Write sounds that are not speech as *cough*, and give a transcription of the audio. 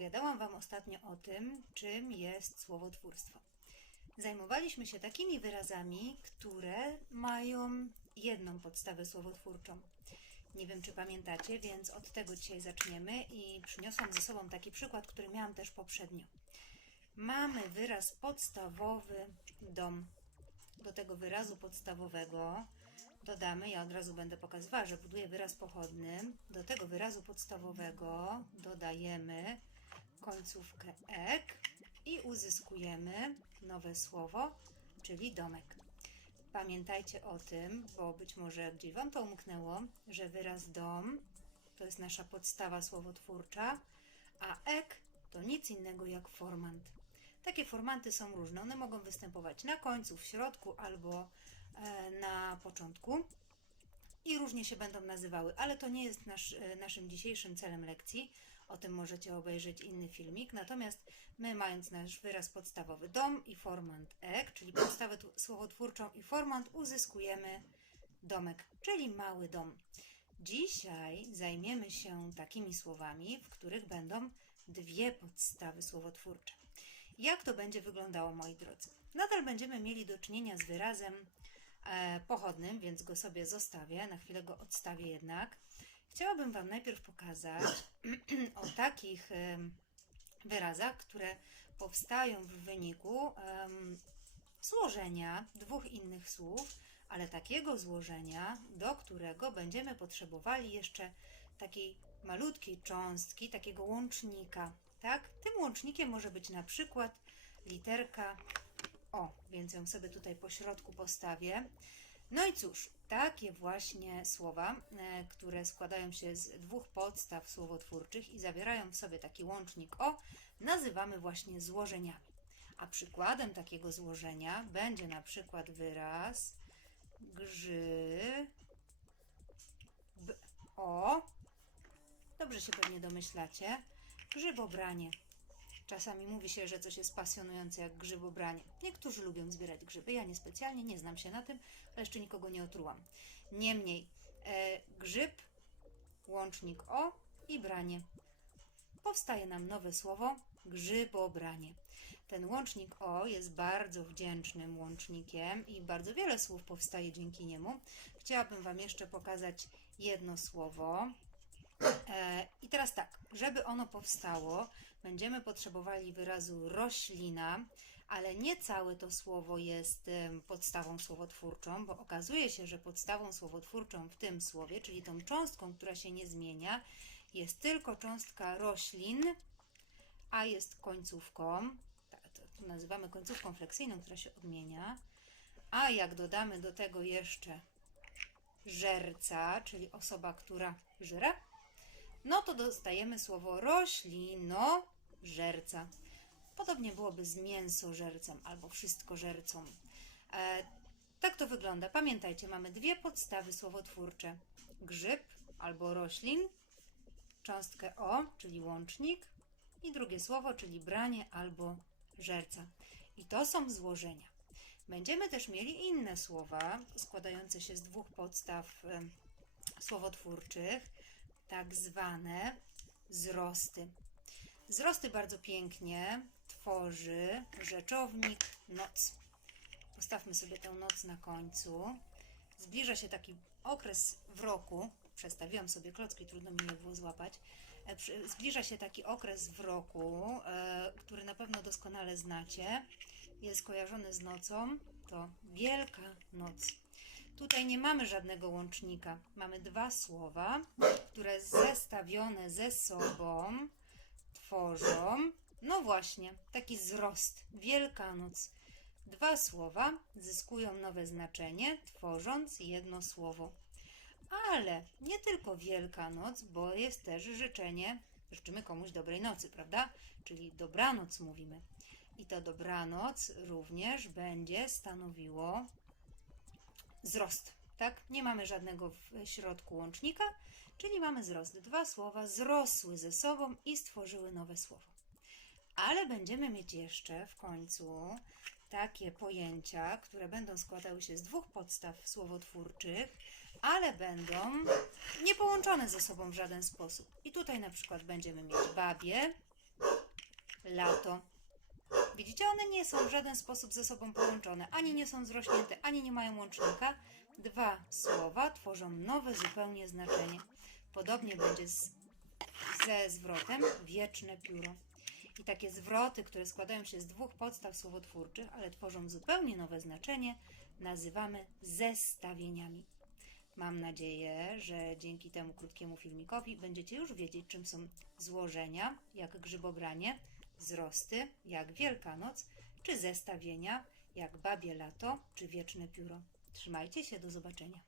Opowiadałam Wam ostatnio o tym, czym jest słowotwórstwo. Zajmowaliśmy się takimi wyrazami, które mają jedną podstawę słowotwórczą. Nie wiem, czy pamiętacie, więc od tego dzisiaj zaczniemy i przyniosłam ze sobą taki przykład, który miałam też poprzednio. Mamy wyraz podstawowy dom. Do tego wyrazu podstawowego dodamy, ja od razu będę pokazywała, że buduję wyraz pochodny. Do tego wyrazu podstawowego dodajemy końcówkę ek i uzyskujemy nowe słowo, czyli domek. Pamiętajcie o tym, bo być może gdzieś Wam to umknęło, że wyraz dom to jest nasza podstawa słowotwórcza, a ek to nic innego jak formant. Takie formanty są różne. One mogą występować na końcu, w środku albo e, na początku i różnie się będą nazywały, ale to nie jest nasz, e, naszym dzisiejszym celem lekcji. O tym możecie obejrzeć inny filmik. Natomiast my, mając nasz wyraz podstawowy dom i formant ek, czyli podstawę słowotwórczą i formant, uzyskujemy domek, czyli mały dom. Dzisiaj zajmiemy się takimi słowami, w których będą dwie podstawy słowotwórcze. Jak to będzie wyglądało, moi drodzy? Nadal będziemy mieli do czynienia z wyrazem e, pochodnym, więc go sobie zostawię, na chwilę go odstawię jednak. Chciałabym Wam najpierw pokazać *clears throat* o takich wyrazach, które powstają w wyniku złożenia dwóch innych słów, ale takiego złożenia, do którego będziemy potrzebowali jeszcze takiej malutkiej cząstki, takiego łącznika. Tak? Tym łącznikiem może być na przykład literka O, więc ją sobie tutaj po środku postawię. No i cóż, takie właśnie słowa, e, które składają się z dwóch podstaw słowotwórczych i zawierają w sobie taki łącznik O, nazywamy właśnie złożeniami. A przykładem takiego złożenia będzie na przykład wyraz grzy, o. Dobrze się pewnie domyślacie. Grzybobranie. Czasami mówi się, że coś jest pasjonujące jak grzybobranie. Niektórzy lubią zbierać grzyby, ja niespecjalnie, nie znam się na tym, ale jeszcze nikogo nie otrułam. Niemniej, e, grzyb, łącznik o i branie. Powstaje nam nowe słowo grzybobranie. Ten łącznik o jest bardzo wdzięcznym łącznikiem i bardzo wiele słów powstaje dzięki niemu. Chciałabym Wam jeszcze pokazać jedno słowo. E, I teraz tak, żeby ono powstało, będziemy potrzebowali wyrazu roślina, ale nie całe to słowo jest podstawą słowotwórczą, bo okazuje się, że podstawą słowotwórczą w tym słowie, czyli tą cząstką, która się nie zmienia, jest tylko cząstka roślin, a jest końcówką, tak, to nazywamy końcówką fleksyjną, która się odmienia. A jak dodamy do tego jeszcze żerca, czyli osoba, która żre, no to dostajemy słowo roślinożerca. Podobnie byłoby z mięsożercem albo wszystkożercą. E, tak to wygląda. Pamiętajcie, mamy dwie podstawy słowotwórcze. Grzyb albo roślin, cząstkę o, czyli łącznik i drugie słowo, czyli branie albo żerca. I to są złożenia. Będziemy też mieli inne słowa składające się z dwóch podstaw em, słowotwórczych, tak zwane wzrosty. Wzrosty bardzo pięknie tworzy rzeczownik noc. Postawmy sobie tę noc na końcu. Zbliża się taki okres w roku. Przestawiłam sobie klocki, trudno mi je było złapać. E, Zbliża się taki okres w roku, e, który na pewno doskonale znacie. Jest kojarzony z nocą. To Wielka Noc. Tutaj nie mamy żadnego łącznika. Mamy dwa słowa, które zestawione ze sobą tworzą, no właśnie, taki wzrost. Wielkanoc. Dwa słowa zyskują nowe znaczenie, tworząc jedno słowo. Ale nie tylko Wielkanoc, bo jest też życzenie, życzymy komuś dobrej nocy, prawda? Czyli dobranoc mówimy. I to dobranoc również będzie stanowiło wzrost, tak? Nie mamy żadnego w środku łącznika, czyli mamy wzrost. Dwa słowa zrosły ze sobą i stworzyły nowe słowo. Ale będziemy mieć jeszcze w końcu takie pojęcia, które będą składały się z dwóch podstaw słowotwórczych, ale będą niepołączone ze sobą w żaden sposób. I tutaj na przykład będziemy mieć babie lato. Widzicie, one nie są w żaden sposób ze sobą połączone, ani nie są zrośnięte, ani nie mają łącznika. Dwa słowa tworzą nowe zupełnie znaczenie. Podobnie będzie z, ze zwrotem wieczne pióro. I takie zwroty, które składają się z dwóch podstaw słowotwórczych, ale tworzą zupełnie nowe znaczenie, nazywamy zestawieniami. Mam nadzieję, że dzięki temu krótkiemu filmikowi będziecie już wiedzieć, czym są złożenia, jak grzybobranie, wzrosty, jak Wielkanoc, czy zestawienia, jak babie lato, czy wieczne pióro. Trzymajcie się, do zobaczenia.